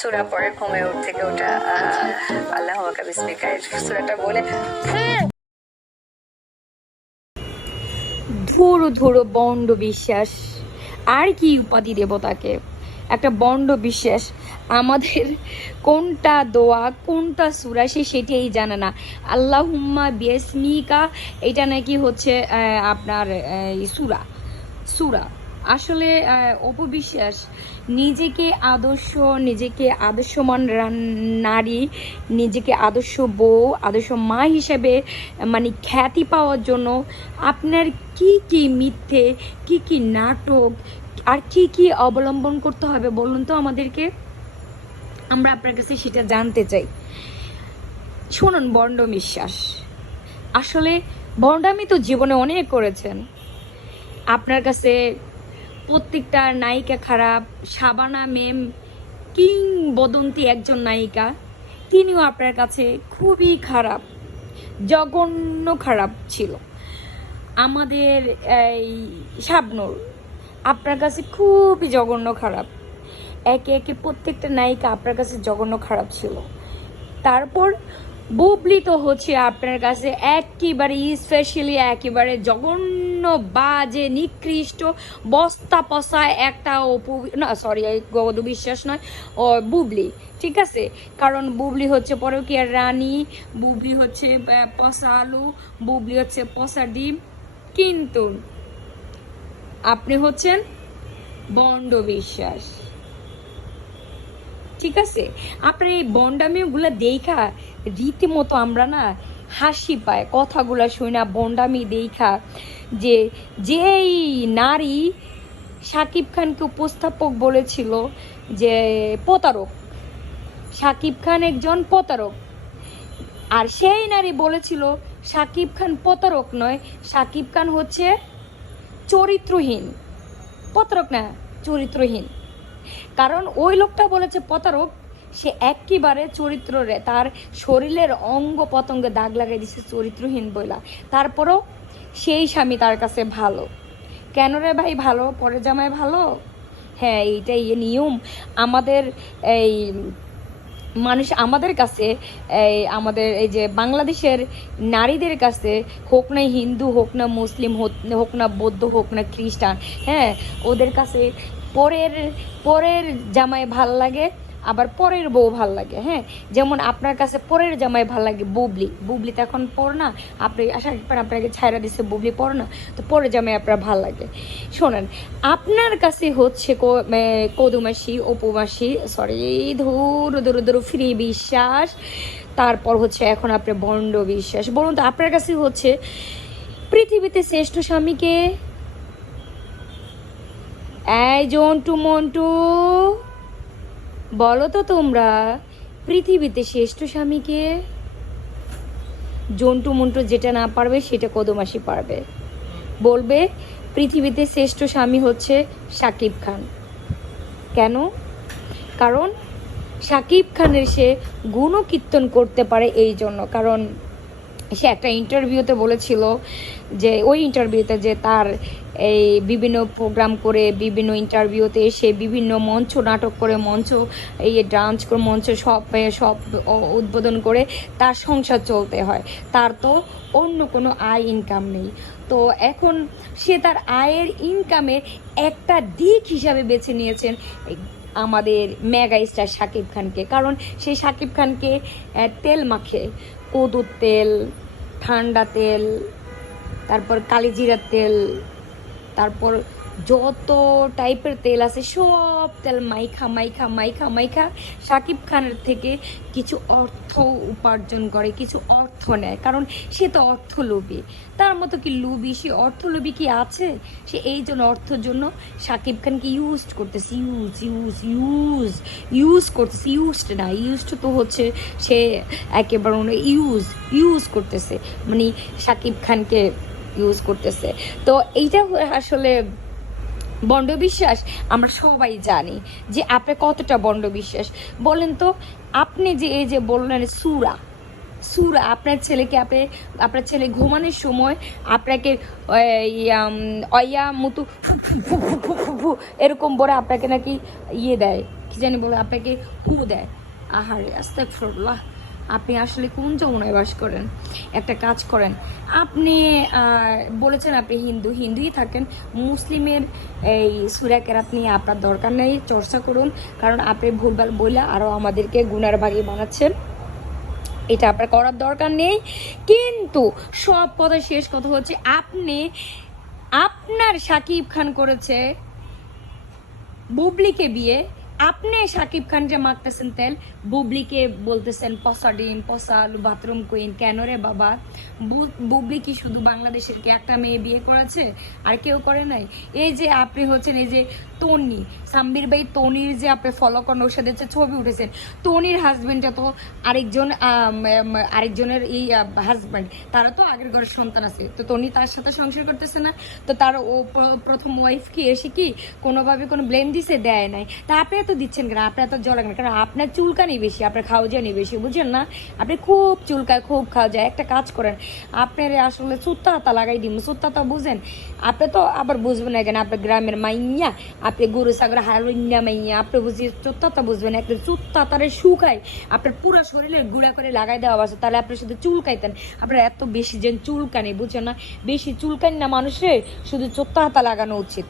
সুরা পরে ঘুমে উঠ থেকে ওটা আল্লাহ সুরাটা বলে ধুরো ধুরো বন্ড বিশ্বাস। আর কি উপাধি দেব তাকে? একটা বন্ড বিশ্বাস। আমাদের কোনটা দোয়া, কোনটা সুরা, সে সেটাই জানে না। আল্লাহ হুম্মা বিয়াসমিকা, এটা নাকি হচ্ছে আপনার সুরা সুরা। আসলে অপবিশ্বাস। নিজেকে আদর্শ, নিজেকে আদর্শমান নারী, নিজেকে আদর্শ বউ, আদর্শ মা হিসেবে মানে খ্যাতি পাওয়ার জন্য আপনার কি কি মিথ্যে, কি কি নাটক, আর কি কি অবলম্বন করতে হবে বলুন তো আমাদেরকে? আমরা আপনার কাছে সেটা জানতে চাই। শুনুন বন্ড বিশ্বাস আসলে বন্ডামি তো জীবনে অনেক করেছেন। আপনার কাছে প্রত্যেকটা নায়িকা খারাপ, সাবানা, মেম কিং কিংবদন্তি একজন নায়িকা, তিনিও আপনার কাছে খুবই খারাপ, জঘন্য খারাপ ছিল। আমাদের এই শাবনুর আপনার কাছে খুবই জঘন্য খারাপ। একে একে প্রত্যেকটা নায়িকা আপনার কাছে জঘন্য খারাপ ছিল। তারপর বুবলি তো হচ্ছে আপনার কাছে। একেবারে স্পেশালি একেবারে জঘন্য, বাজে, নিকৃষ্ট, বস্তা পসায় একটা অপু, না সরি গদ বিশ্বাস নয়, ও, বুবলি, ঠিক আছে? কারণ বুবলি হচ্ছে পরকীয়ার রানী, বুবলি হচ্ছে পসা আলু, বুবলি হচ্ছে পসা ডিম। কিন্তু আপনি হচ্ছেন বন্ড বিশ্বাস। ঠিক আছে? আপনার এই বন্ডামিগুলো দেখা রীতিমতো আমরা না হাসি পায় কথাগুলো শুই না, বন্ডামি দেখা যে যেই নারী সাকিব খানকে উপস্থাপক বলেছিল যে, প্রতারক। সাকিব খান একজন প্রতারক। আর সেই নারী বলেছিল, সাকিব খান প্রতারক নয়, সাকিব খান হচ্ছে চরিত্রহীন। প্রতারক না, চরিত্রহীন। কারণ ওই লোকটা বলেছে, প্রতারক, সে একেবারে চরিত্র রে তার শরীরের অঙ্গ পতঙ্গে দাগ লাগাই দিছে চরিত্রহীন বইলা। তারপরও সেই স্বামী তার কাছে ভালো। কেন রে ভাই ভালো? পরে জামাই ভালো? হ্যাঁ এইটাই এ নিয়ম। আমাদের এই মানুষ আমাদের কাছে, এই আমাদের এই যে বাংলাদেশের নারীদের কাছে, হোক না হিন্দু, হোক না মুসলিম হোক না বৌদ্ধ, হোক না খ্রিস্টান হ্যাঁ ওদের কাছে পরের পরের জামাই ভালো লাগে, আবার পরের বউ ভালো লাগে হ্যাঁ? যেমন আপনার কাছে পরের জামাই ভালো লাগে, বুবলি। বুবলি তো এখন পর না, আপনি আশা করেন আপনাকে ছায়রা দিচ্ছে বুবলি পর না, তো পরের জামাই আপনার ভালো লাগে। শোনেন, আপনার কাছে হচ্ছে কদুমাসি, অপুমাসি সরি ধুর ধুর ধুর, ফ্রি বিশ্বাস, তারপর হচ্ছে এখন আপনার বন্ড বিশ্বাস। বলুন তো, আপনার কাছে হচ্ছে পৃথিবীতে শ্রেষ্ঠ স্বামীকে এই জন্টু মন্টু, বলো তো তোমরা, পৃথিবীতে শ্রেষ্ঠ স্বামীকে? জন্টু মন্টু যেটা না পারবে, সেটা কদমাসি পারবে। বলবে, পৃথিবীতে শ্রেষ্ঠ স্বামী হচ্ছে সাকিব খান। কেন? কারণ, সাকিব খানের সে গুণকীর্তন করতে পারে এই জন্য। কারণ সে একটা ইন্টারভিউতে বলেছিল যে, ওই ইন্টারভিউতে যে তার এই বিভিন্ন প্রোগ্রাম করে, বিভিন্ন ইন্টারভিউতে এসে বিভিন্ন মঞ্চ, নাটক করে, মঞ্চ, এই ডান্স করে, মঞ্চ সব সব উদ্বোধন করে তার সংসার চলতে হয়। তার তো অন্য কোনো আয় ইনকাম নেই। তো এখন সে তার আয়ের ইনকামের একটা দিক হিসাবে বেছে নিয়েছেন। আমাদের মেগা স্টার শাকিব খানকে। কারণ সেই শাকিব খানকে তেল মাখে। কদুর তেল, ঠান্ডা তেল, তারপর কালিজিরার তেল, তারপর যত টাইপের তেল আছে, সব তেল মাইখা মাইখা মাইখা মাইখা শাকিব খানের থেকে কিছু অর্থ উপার্জন করে, কিছু অর্থ নেয়। কারণ সে তো অর্থ লোভী তার মতো কি লুবি সে অর্থ লোভী কি আছে? সে এই জন্য অর্থের জন্য শাকিব খানকে ইউজ করতেছে। ইউজ ইউজ ইউজ ইউজ করতেছে। ইউজড না ইউজড তো হচ্ছে সে একেবারে ইউজ ইউজ করতেছে। মানে শাকিব খানকে ইউজ করতেছে। তো এইটা আসলে বন্ড বিশ্বাস আমরা সবাই জানি যে আপনি কতটা বন্ড বিশ্বাস। বলেন তো, আপনি যে এই যে বললেন সুরা সুরা, আপনার ছেলেকে আপনি, আপনার ছেলে ঘুমানোর সময় আপনাকে অয়া মতো এরকম বলে আপনাকে নাকি ইয়ে দেয়, কি জানি বলে, আপনাকে হু দেয়। আহারে আস্তে আস্তাগফিরুল্লাহ। আপনি আসলে কোন যমুনায় বাস করেন? একটা কাজ করেন। আপনি বলেছেন আপনি হিন্দু, হিন্দুই থাকেন। মুসলিমের এই সুরাকের আপনি আপনার দরকার নেই, চর্চা করুন। কারণ আপনি ভুলভাল বলে আরও আমাদেরকে গুনার ভাগি বানাচ্ছেন। এটা আপনার করার দরকার নেই। কিন্তু সব কথা শেষ কথা হচ্ছে আপনি, আপনার সাকিব খান করেছে বুবলিকে বিয়ে। আপনি সাকিব খান যে মাখতেছেন তেল, বুবলিকে বলতেছেন, পসা ডিম, পসা বাথরুম কুইন কেন রে বাবা? বুবলি কি শুধু বাংলাদেশের কি একটা মেয়ে বিয়ে করেছে? আর কেউ করে নাই? এই যে আপনি হচ্ছেন, এই যে তনি সাম্বির ভাই তনির যে আপনি ফলো করেন, ওর সাথে যে ছবি উঠেছেন তনির হাজবেন্ডটা তো আরেকজন আরেকজনের এই হাজবেন্ড তারা তো আগের ঘরের সন্তান আছে। তো তনি তার সাথে সংসার করতেছে না? তো তার ও প্রথম ওয়াইফ কি, এসে কি কোনোভাবে কোনো ব্লেম দিছে? দেয় নাই। তা আপনি এত দিচ্ছেন কেন? আপনি এত জল কারণ আপনার চুলকানি বেশি, আপনার খাওয়া জানি বেশি, বুঝছেন না? আপনি খুব চুলকায়, খুব খাওয়া যায়। একটা কাজ করেন, আপনার আসলে সুত্তা হাতা লাগাই দিন সুত্তা তা বুঝেন, আপনি তো আবার বুঝবেন না কেন? আপনার গ্রামের মাইয়া, আপনি গরু সাগর হারুন্যা মাইয়া, আপনি বুঝি চুত্তাতা বুঝবেন একটা চুত্তা তারে শুকায়, আপনার পুরো শরীরে গুঁড়া করে লাগাই দেওয়া আছে। তাহলে আপনি শুধু চুলকাইতেন। আপনার এত বেশি যে চুলকানি, বুঝছেন না? বেশি চুলকানি না মানুষের শুধু চোত্তা হাতা লাগানো উচিত।